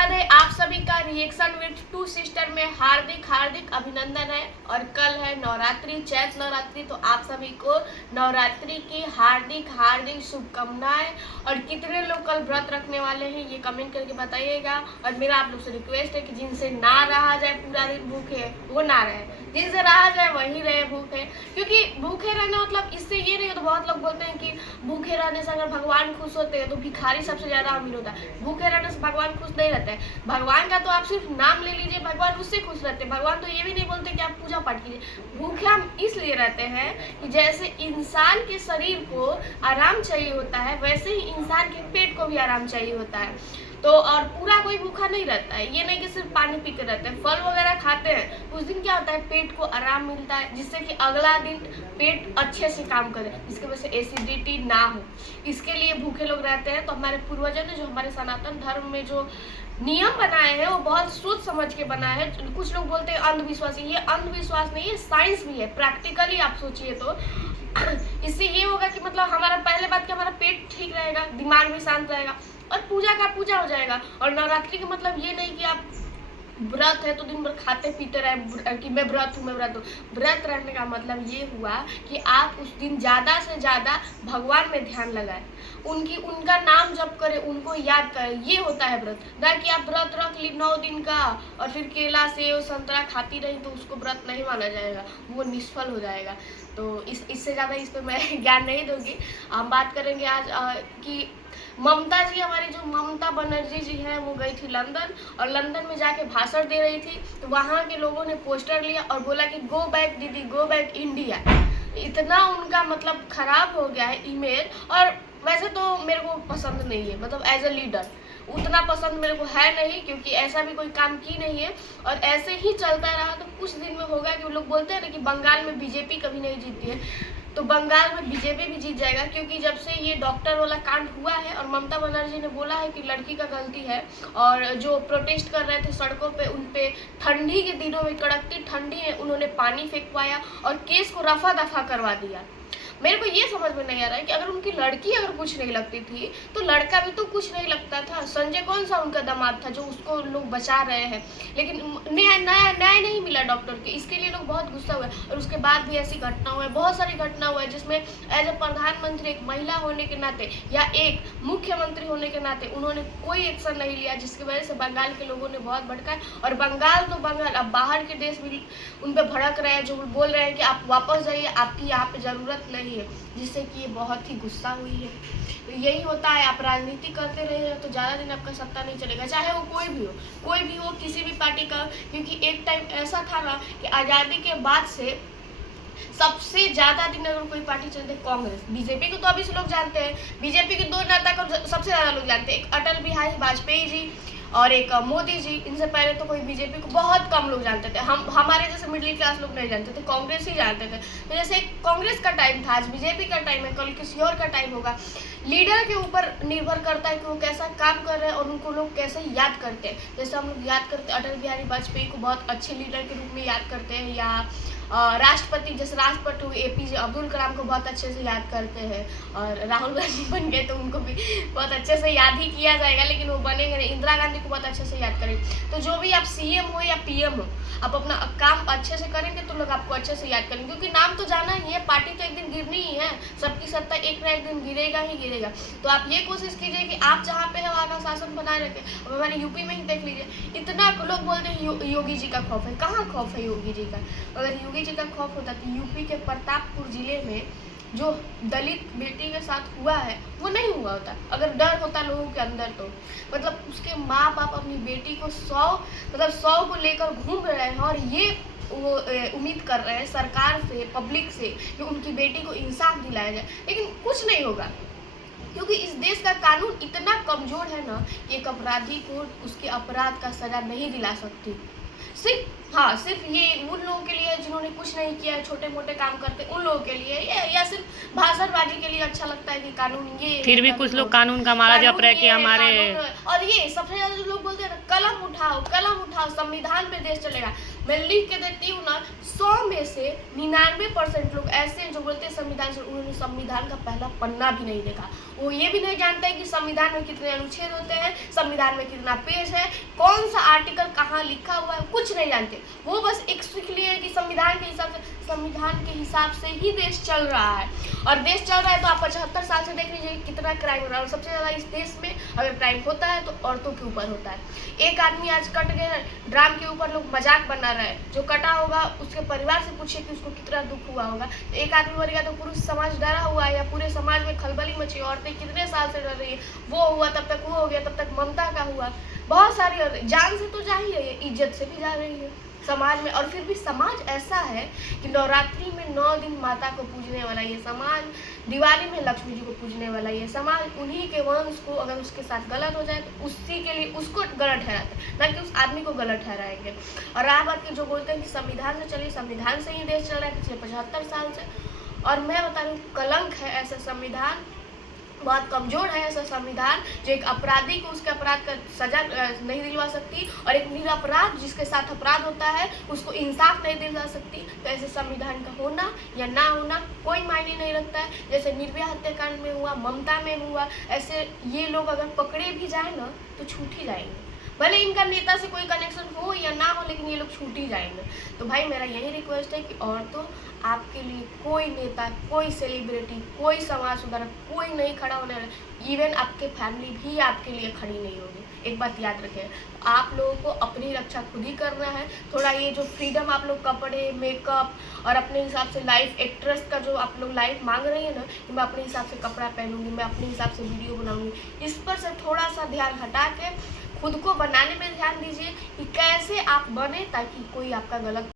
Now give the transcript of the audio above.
राधे। आप सभी का रिएक्शन विद टू सिस्टर में हार्दिक हार्दिक अभिनंदन है। और कल है नवरात्रि, चैत नवरात्रि, तो आप सभी को नवरात्रि की हार्दिक हार्दिक शुभकामनाएं। और कितने लोग कल व्रत रखने वाले हैं ये कमेंट करके बताइएगा। और मेरा आप लोग से रिक्वेस्ट है कि जिनसे ना रहा जाए पूरा दिन भूखे वो ना रहे, जिनसे रहा जाए वही रहे भूखे। क्योंकि भूखे रहना मतलब इससे ये नहीं, तो बहुत लोग बोलते हैं कि भूखे रहने से अगर भगवान खुश होते हैं तो भिखारी सबसे ज्यादा अमीर होता है। भूखे रहने से भगवान खुश नहीं रहते हैं। भगवान का तो आप सिर्फ नाम ले लीजिए, भगवान उससे खुश रहते हैं। भगवान तो ये भी नहीं बोलते कि आप पूजा पाठ कीजिए। भूखे हम इसलिए रहते हैं कि जैसे इंसान के शरीर को आराम चाहिए होता है, वैसे ही इंसान के पेट को भी आराम चाहिए होता है। तो और पूरा कोई भूखा नहीं रहता है, ये नहीं कि सिर्फ पानी पी के रहते हैं। फल वगैरह खाते हैं, उस दिन क्या होता है, पेट को आराम मिलता है, जिससे कि अगला दिन पेट अच्छे से काम करे, जिसकी वजह से एसिडिटी ना हो। इसके लिए भूखे लोग रहते हैं। तो हमारे पूर्वजों ने जो हमारे सनातन धर्म में जो नियम बनाए हैं वो बहुत सोच समझ के बनाए हैं। कुछ लोग बोलते हैं अंधविश्वास, ये अंधविश्वास नहीं है, साइंस भी है। प्रैक्टिकली आप सोचिए तो इससे ये होगा कि मतलब हमारा पहले बात कि हमारा पेट ठीक रहेगा, दिमाग भी शांत रहेगा और पूजा का पूजा हो जाएगा। और नवरात्रि का मतलब ये नहीं कि आप व्रत है तो दिन भर खाते पीते रहे कि मैं व्रत हूँ, मैं व्रत हूँ। व्रत रहने का मतलब ये हुआ कि आप उस दिन ज्यादा से ज्यादा भगवान में ध्यान लगाए, उनका नाम जप करें, उनको याद करें, ये होता है व्रत। ना कि आप व्रत रख ली 9 दिन का और फिर केला सेव संतरा खाती रही तो उसको व्रत नहीं माना जाएगा, वो निष्फल हो जाएगा। तो इससे ज़्यादा इस पर मैं ज्ञान नहीं दूंगी। हम बात करेंगे आज कि ममता जी, हमारी जो ममता बनर्जी जी हैं, वो गई थी लंदन और लंदन में जाके भाषण दे रही थी। तो वहाँ के लोगों ने पोस्टर लिया और बोला कि गो बैक दीदी, गो बैक इंडिया। इतना उनका मतलब खराब हो गया है इमेज। और वैसे तो मेरे को पसंद नहीं है, मतलब एज अ लीडर उतना पसंद मेरे को है नहीं, क्योंकि ऐसा भी कोई काम की नहीं है। और ऐसे ही चलता रहा तो कुछ दिन में होगा कि वो लोग बोलते हैं ना कि बंगाल में बीजेपी कभी नहीं जीती है, तो बंगाल में बीजेपी भी जीत जाएगा। क्योंकि जब से ये डॉक्टर वाला कांड हुआ है और ममता बनर्जी ने बोला है कि लड़की का गलती है, और जो प्रोटेस्ट कर रहे थे सड़कों पे उन पे ठंडी के दिनों में, कड़कती ठंडी में उन्होंने पानी फेंकवाया और केस को रफा दफा करवा दिया। मेरे को ये समझ में नहीं आ रहा है कि अगर उनकी लड़की अगर कुछ नहीं लगती थी तो लड़का भी तो कुछ नहीं लगता था। संजय कौन सा उनका दामाद था जो उसको लोग बचा रहे हैं, लेकिन न्याय नहीं मिला डॉक्टर के, इसके लिए लोग बहुत गुस्सा हुए। और उसके बाद भी ऐसी घटना हुआ है, बहुत सारी घटना हुआ है, जिसमें एज ए प्रधानमंत्री एक महिला होने के नाते या एक मुख्यमंत्री होने के नाते उन्होंने कोई एक्शन नहीं लिया, जिसकी वजह से बंगाल के लोगों ने बहुत भड़का। और बंगाल तो बंगाल, अब बाहर के देश भी उन पर भड़क रहे हैं, जो बोल रहे हैं कि आप वापस जाइए, आपकी यहाँ पे जरूरत नहीं है, जिससे कि ये बहुत ही गुस्सा हुई है। तो यही होता है, आप राजनीति करते रहे तो ज़्यादा दिन आपका सत्ता नहीं चलेगा, चाहे वो कोई भी हो किसी भी पार्टी का। क्योंकि एक टाइम ऐसा था ना कि आज़ादी के बाद से सबसे ज्यादा दिन अगर कोई पार्टी चलती है कांग्रेस। बीजेपी को तो अभी से लोग जानते हैं, बीजेपी के 2 नेता को सबसे ज्यादा लोग जानते हैं, एक अटल बिहारी वाजपेयी जी और एक मोदी जी। इनसे पहले तो कोई बीजेपी को बहुत कम लोग जानते थे, हमारे जैसे मिडिल क्लास लोग नहीं जानते थे, कांग्रेस ही जानते थे। तो जैसे कांग्रेस का टाइम था, आज बीजेपी का टाइम है, कल किसी और का टाइम होगा। लीडर के ऊपर निर्भर करता है कि वो कैसा काम कर रहे हैं और उनको लोग कैसे याद करते हैं। जैसे हम लोग याद करते हैं अटल बिहारी वाजपेयी को बहुत अच्छे लीडर के रूप में याद करते हैं, या राष्ट्रपति जैसे राष्ट्रपति हुए एपीजे अब्दुल कलाम को बहुत अच्छे से याद करते हैं। और राहुल गांधी बन गए तो उनको भी बहुत अच्छे से याद ही किया जाएगा, लेकिन वो बनेंगे नहीं। इंदिरा गांधी को बहुत अच्छे से याद करेंगे। तो जो भी आप सीएम हो या पीएम हो, आप अपना काम अच्छे से करेंगे तो लोग आपको अच्छे से याद करेंगे, क्योंकि नाम तो जाना ही है, पार्टी तो एक दिन गिरनी ही है, सबकी सत्ता एक ना एक दिन गिरेगा ही गिरेगा। तो आप ये कोशिश कीजिए कि आप जहाँ पे है वहाँ का शासन बनाए रखें। अब हमारे यूपी में ही देख लीजिए, इतना लोग बोलते हैं योगी जी का खौफ है, कहाँ खौफ है योगी जी का? अगर योगी जी का खौफ होता तो यूपी के प्रतापपुर जिले में जो दलित बेटी के साथ हुआ है वो नहीं हुआ होता। अगर डर होता लोगों के अंदर तो मतलब उसके माँ बाप अपनी बेटी को 100 को लेकर घूम रहे हैं और ये वो उम्मीद कर रहे हैं सरकार से, पब्लिक से, कि उनकी बेटी को इंसाफ दिलाया जाए, लेकिन कुछ नहीं होगा। क्योंकि इस देश का कानून इतना कमजोर है ना कि एक अपराधी को उसके अपराध का सजा नहीं दिला सकती। सिर्फ ये उन लोगों के लिए है जिन्होंने कुछ नहीं किया है, छोटे मोटे काम करते उन लोगों के लिए या सिर्फ भाषणबाजी के लिए अच्छा लगता है कि कानून ये फिर भी कुछ लोग कानून का मारा जप रहे कि हमारे। और ये सबसे ज्यादा जो लोग बोलते हैं ना, कलम उठाओ, संविधान पे देश चलेगा। मैं लिख के देती हूँ ना, 100 में से 99% लोग ऐसे हैं जो बोलते हैं संविधान से, उन्होंने संविधान का पहला पन्ना भी नहीं देखा। वो ये भी नहीं जानते हैं कि संविधान में कितने अनुच्छेद होते हैं, संविधान में कितना पेज है, कौन सा आर्टिकल कहाँ लिखा हुआ है, कुछ नहीं जानते। वो बस एक सीख लिए कि संविधान के हिसाब से ही देश चल रहा है। और देश चल रहा है तो आप 75 साल से देख लीजिए कितना क्राइम हो रहा है। और सबसे ज़्यादा इस देश में अगर क्राइम होता है तो औरतों के ऊपर होता है। एक आदमी आज कट गया, ड्राम के ऊपर लोग मजाक बना रहे हैं। जो कटा होगा उसके परिवार से पूछिए कि उसको कितना दुख हुआ होगा। तो एक आदमी मर गया तो पूरा समाज डरा हुआ है, या पूरे समाज में खलबली मची। औरतें कितने साल से डर रही है, वो हुआ तब तक, वो हो गया तब तक ममता का हुआ। बहुत सारी औरतें जान से तो जा ही रही है, इज्जत से भी जा रही है समाज में। और फिर भी समाज ऐसा है कि नवरात्रि में 9 दिन माता को पूजने वाला ये समाज, दिवाली में लक्ष्मी जी को पूजने वाला ये समाज, उन्हीं के वंश को अगर उसके साथ गलत हो जाए तो उसी के लिए उसको गलत ठहराते हैं, ना कि उस आदमी को गलत ठहराएंगे। और आप आके जो बोलते हैं कि संविधान से चलिए, संविधान से ही देश चल रहा है पिछले 75 साल से। और मैं बता रही हूँ, कलंक है ऐसा संविधान, बहुत कमजोर है ऐसा संविधान, जो एक अपराधी को उसके अपराध का सजा नहीं दिलवा सकती, और एक निरपराध जिसके साथ अपराध होता है उसको इंसाफ नहीं दिलवा सकती। तो ऐसे संविधान का होना या ना होना कोई मायने नहीं रखता है। जैसे निर्भया हत्याकांड में हुआ, ममता में हुआ, ऐसे ये लोग अगर पकड़े भी जाए ना तो छूट ही जाएंगे। भले इनका नेता से कोई कनेक्शन हो या ना हो, लेकिन ये लोग छूट ही जाएंगे। तो भाई मेरा यही रिक्वेस्ट है कि औरतों, आपके लिए कोई नेता, कोई सेलिब्रिटी, कोई समाज सुधारक कोई नहीं खड़ा होने वाला। इवन आपके फैमिली भी आपके लिए खड़ी नहीं होगी। एक बात याद रखें, आप लोगों को अपनी रक्षा खुद ही करना है। थोड़ा ये जो फ्रीडम आप लोग कपड़े, मेकअप और अपने हिसाब से लाइफ, एक्ट्रेस का जो आप लोग लाइफ मांग रही है ना कि मैं अपने हिसाब से कपड़ा पहनूंगी, मैं अपने हिसाब से वीडियो बनाऊंगी, इस पर से थोड़ा सा ध्यान हटा के खुद को बनाने में ध्यान दीजिए कि कैसे आप बने ताकि कोई आपका गलत